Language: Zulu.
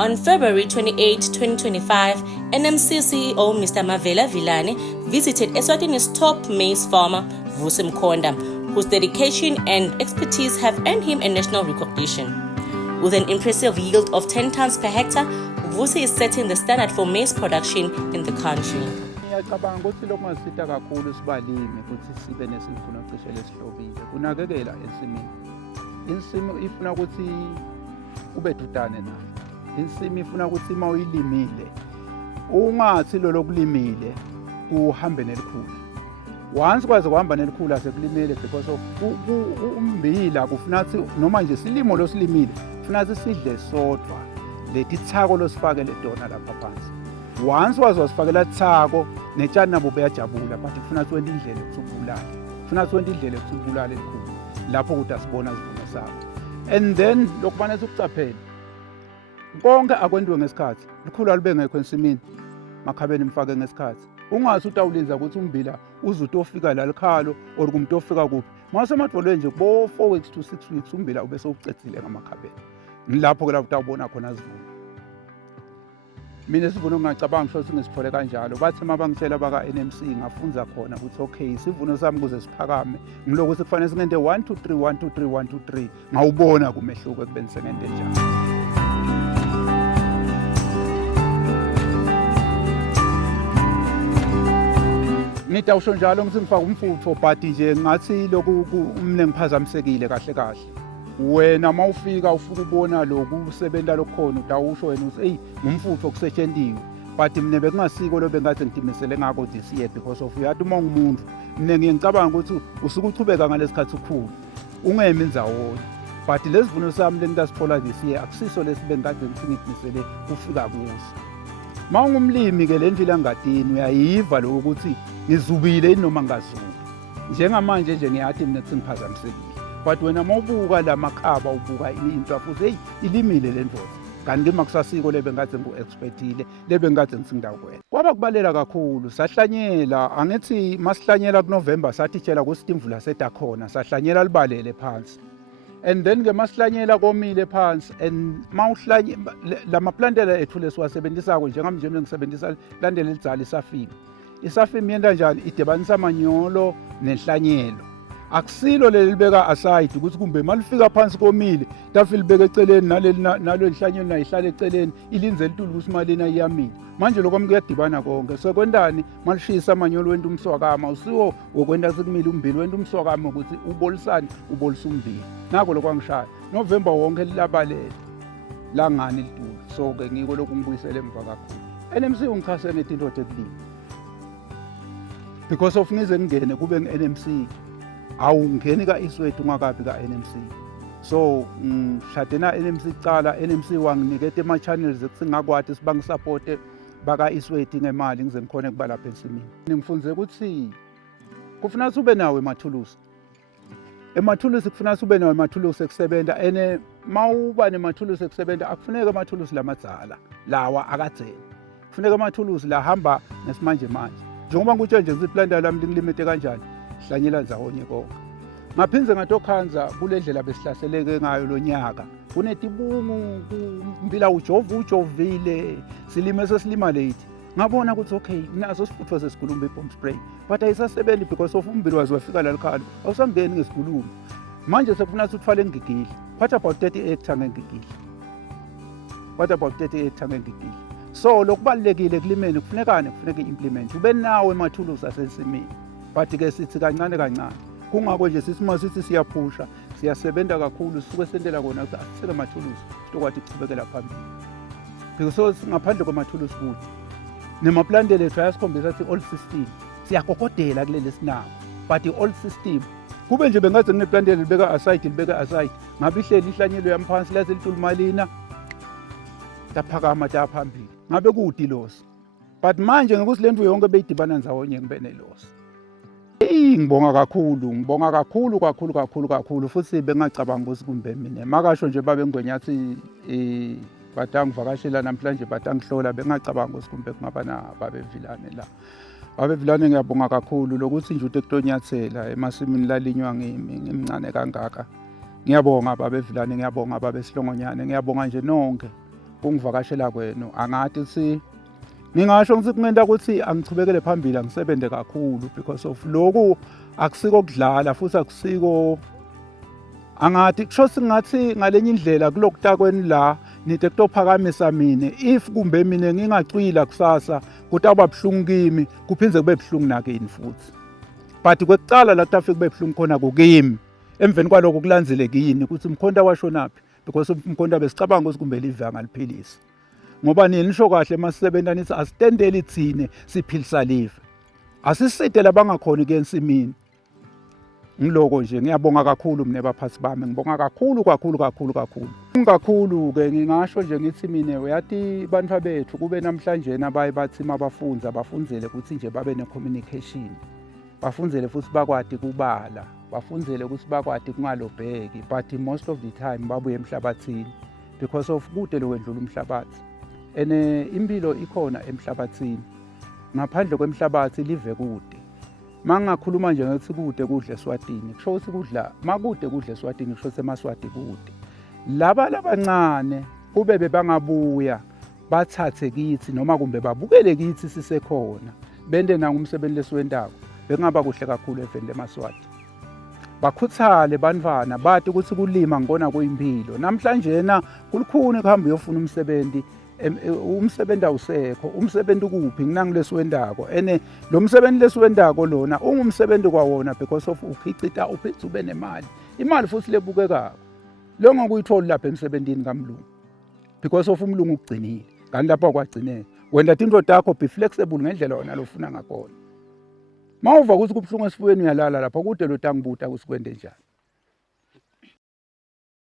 On February 28, 2025, NMC CEO Mr. Mavela Vilane visited Eswatini's top maize farmer, Vusi Mkhonda, whose dedication and expertise have earned him a national recognition. With an impressive yield of 10 tons per hectare, Vusi is setting the standard for maize production in the country. Ngiyacabanga ukuthi lokho kungasitha kakhulu sibalimi ukuthi sibe nesivuno cishe lesihlobile. Kunakekela ensimini. Insimi ifuna ukuthi ube dudane nayo. Insimi ifuna ukuthi uma uyilimile ungathi lo lokulimile uhambe nelikhula. Once kwaze kuhamba nelikhula sekulimele because of umbila kufuna ukuthi noma nje silimo losilimile kufuna ukuthi sidle sodwa lethi thako losifakele dona lapha phansi. Once wazosifakela thako netshani nabo beyajabula but kufuna ukuthi wende indlela yokuthubulala. Kufuna ukuthi wende indlela yokuthubulala elikhulu. Lapho ukuthi asibona isivuno sakho. And then lokufanele ukucaphela. Konke akwenziwe ngesikhathi. Likhulu alube ngekho ensimini. Makhabeni mfake ngesikhathi. Ungathi utawulinza ukuthi umbila uzuthi ofika la likhalo or kumuntu ofika kuphi. Mase emadvolweni nje bo 4 weeks to 6 weeks umbila ube sewucecile ngamakhabeni. Ngilapho ke la utawubona khona isivuno. Mina isivuno ngingacabanga ukuthi ngisithole kanjalo. Bathi mabangitshela baka NMC ngafunza khona ukuthi okay isivuno sami kuze siphakame. Ngiloko ukuthi kufanele singende 1 2 3 1 2 3 1 2 3. Ngawubona kumehluko ekubeni sengende njalo. Ngitawusho njalo ngithi ngifaka umfutho but nje ngathi lokhu umne ngiphazamisekile kahle kahle. Wena mawufika ufuna ukubona lokusebenza lokhona utawusho wena uthi hey ngumfutho okusetshendiwe but mina bekungasiko lo bengathi ngitimisele ngako this year because of yathi uma ngumuntu mina ngiyacabanga ukuthi usuke uchubeka ngalesikhathi ukukhulu ungemi indzawo but lesivuno sami lengasithola this year akusiso lesibengade ngitimisele ufika kuso. Mawungumlimi ke lendlela ngadini uyayiva lo ukuthi ngizubile noma ngazuki. Njengamanje nje ngiyathi mina kuthi ngiphazamisekile. But wena mawubuka la makhaba ubuka into afuthi hey ilimile le ndoda. Kanti makusasiko lebe ngathi ngu-expertile lebe ngathi ngisingindawkwena. Kwaba kubalela kakhulu sahlanyela angithi masihlanyela kuNovember sathi tshela ukuthi imvula seta khona sahlanyela libalele phansi. And then ke masihlanyela komile phansi and mawuhlanye lama plantela ethu lesiwasebenzisako njengamanje ngisebenzisa landela elidzala isafimi. Isafimi yenta njani idebanisa amanyolo nenhlanyelo. Akusilo leli libeka aside ukuthi kumbe malifika phansi komile tafi libeka eceleni nalo enhlanyelo nayihlala eceleni ilinze litulu ukuthi malina iyamile. Manje lokho kuyadibana konke so kwendani malishisa amanyolo wenta umswakama usiwo wokwenta sekumile umbili wenta umswakama ukuthi ubolisani ubolisa umbili. Nako lokho angishaya November wonke lilabalele la ngani litulu so ke ngiko lokhu ngibuyisele emva kakhulu. NMC ungichase ngetinto ekulima because of ngize ngene kube nge-NMC awungeni ka-Isweti ungakabi ka-NMC so ngishade na-NMC cala NMC wanginikete ama-channels ekuthi ngakwathi sibangisupporte baka-Isweti ngemali ngize ngikhone kuba lapha ensimini. Ngifunze ukuthi kufuna ukuthi ube nawo emathulusi. Emathulusi kufuna ukuthi ube nawo emathulusi ekusebenza ene mawuba nemathulusi ekusebenza akufuneka amathulusi lamadzala lawa akadzeni. Kufuneka amathulusi lahamba nesimanje manje. Njengoba ngikutshe nje ngiziplanta lami lingilimete kanjani hlanyela ndzawonye konke. Ngaphinze ngatokhanza kule ndlela besihlaseleke ngayo lo nyaka. Kunetibungu umbila ujovile silime sesilima late. Ngabona ukuthi okay naso sifutho sesigulumbe bomb spray but ayisasebenzi because of umbili wazi wafika la likhalo awusangeni ngesigulumbe. Manje sekufuna ukuthi uthwale ngigigile. What about 30 hectare ngigigile? What about 30 hectare ngigigile? So lokubalekile kulimeni kufunekane kufuneka implement ube nawo emathulusi asensimini but ke sithi kancane kancane kungako nje sisima sithi siyaphusha siyasebenza kakhulu sisuke sentela kona ukuthi asisele amathulusi sitokwathi kuchubekela phambili because ngaphandle kwamathulusi futhi nemaplantele ethu ayasikhombisa ukuthi all system siyakokodela kuleli sinako but i-all system kube nje bengathi ngineplantele libeka aside ngabe ihleli ihlanyelo yamphansi lathi litulumalina taphakama taphambili ngabe kude ilosi but manje ngekuthi lento yonke beyidibana ndzawonye ngibe nelosi. Ngibonga kakhulu futhi bengacabanga ukuthi kumbe mina makasho nje babe ngwenyathi batangivakashela namhlanje batangihlola bengacabanga ukuthi kumbe kungaba na babe Vilane la. Babe Vilane ngiyabonga kakhulu lokuthi nje uTeklonyathela emasimini lalinywa ngimncane kangaka. Ngiyabonga babe Vilane, ngiyabonga babe Silongonyane, ngiyabonga nje nonke kungivakashela kwenu. Angathi ngingasho ngithi kungenta ukuthi angichubekele phambili angisebenze kakhulu because of lokhu akusiko kudlala futhi akusiko angathi kusho singathi ngalenye indlela kulokutakweni la nite kutophakamisa mina if kumbe mina ngingacwila kusasa kutaba buhlungu kimi kuphindze kube buhlungu nakini futhi but kwekucala la kutafika kube buhlungu khona kukimi emveni kwaloko kulandzelekini ukuthi Mkhonda washonaphi because Mkhonda besicabanga ukuthi kumbe live angaliphilisa ngoba nini nisho kahle masisebenza nithi asitendeli thine siphilisa live asiside labangakhona ke ensimini ngiloko nje ngiyabonga kakhulu mina baphathi bami ngibonga kakhulu ke ngingasho nje ngithi mina uyathi bantu bethu kube namhlanje nabaye bathi mabafunza bafundzele ukuthi nje babe ne-communication bafundzele futhi bakwati kubala bafundzele ukuthi bakwati kungalobheki but most of the time babuye emhlabathini because of kude lokwendlula umhlabathi impilo ikhona emhlabathini ngaphandle kwemhlabathi live kude mangakhuluma nje ngathi kude kudle eSwatini kusho ukuthi kudla makude kudle eSwatini kusho semaswati kude laba labancane kube bebangabuya bathathe kithi noma kumbe babukele kithi sisekhona bende nangumsebenzi lesiwendako bekungaba kuhle kakhulu evende emaswati bakhuthale bantwana bathi ukuthi kulima ngibona kuyimpilo namhlanje na kulukhuni kuhamba uyofuna umsebenzi umsebenzi awusekho umsebenzi ukuphi nginangilesiwendako lo msebenzi lesiwendako lona ungumsebenzi kwawona because of ukhicita uphethe ube nemali imali futhi lebukekako lo ngokuyithola lapha emsebenzini kaMlungu because of umlungu ugcinile kanti lapha kwagcineka wena into takho be flexible ngendlela wona lofuna ngakona mawuva ukuthi kubhlungu esifweni uyalala lapha kude lo tangibuta ukuthi kwende njani.